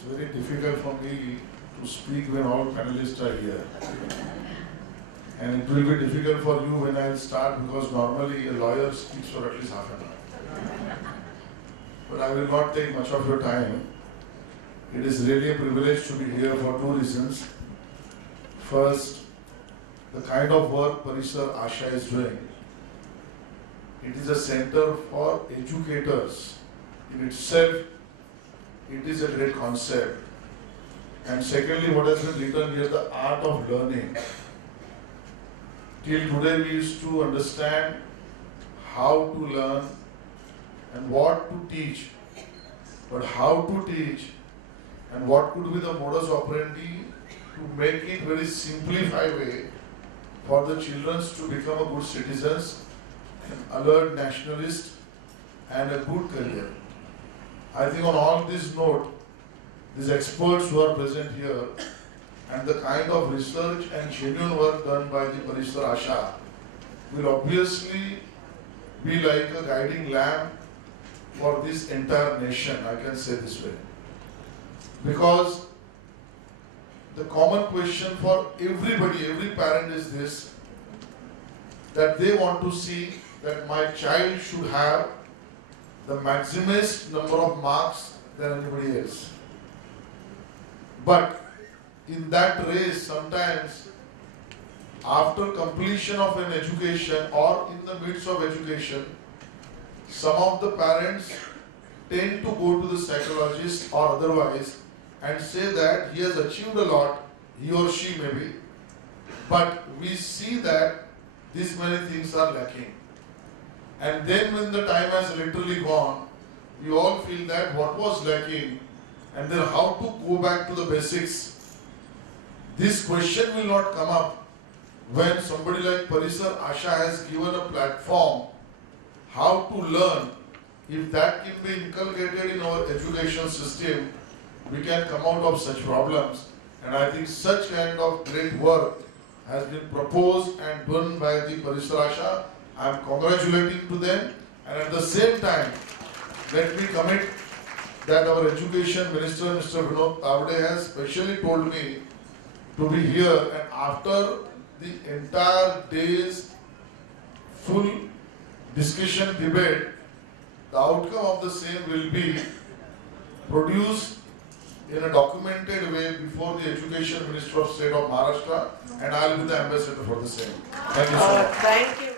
It's very difficult for me to speak when all panelists are here. And it will be difficult for you when I start because normally a lawyer speaks for at least half an hour. But I will not take much of your time. It is really a privilege to be here for two reasons. First, the kind of work Parisar Asha is doing. It is a center for educators. In itself, it is a great concept. And secondly, what has been written here, the art of learning. Till today, we used to understand how to learn and what to teach. But how to teach and what could be the modus operandi to make it very simplified way for the children to become a good citizens, an alert nationalist and a good career. I think on all this note, these experts who are present here and the kind of research and genuine work done by the Parisar Asha will obviously be like a guiding lamp for this entire nation, I can say this way. Because the common question for everybody, every parent is this, that they want to see that my child should have the maximist number of marks than anybody else. But in that race, sometimes after completion of an education or in the midst of education, some of the parents tend to go to the psychologist or otherwise and say that he has achieved a lot, he or she maybe, but we see that these many things are lacking. And then when the time has literally gone, we all feel that what was lacking and then how to go back to the basics. This question will not come up when somebody like Parisar Asha has given a platform how to learn. If that can be inculcated in our education system, we can come out of such problems. And I think such kind of great work has been proposed and done by the Parisar Asha. I am congratulating to them, and at the same time, let me commit that our Education Minister, Mr. Vinod Tawade, has specially told me to be here, and after the entire day's full discussion, debate, the outcome of the same will be produced in a documented way before the Education Minister of State of Maharashtra, and I will be the ambassador for the same. Thank you so much. Thank you.